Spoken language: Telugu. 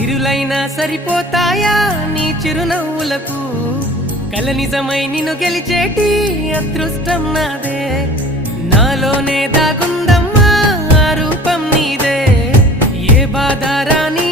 సిరులైనా సరిపోతాయా నీ చిరునవ్వులకు కల నిజమై నిన్ను గెలిచేటి అదృష్టం నాదే నాలోనే దాగుందమ్మా ఆ రూపం నీదే ఏ బాధ రాని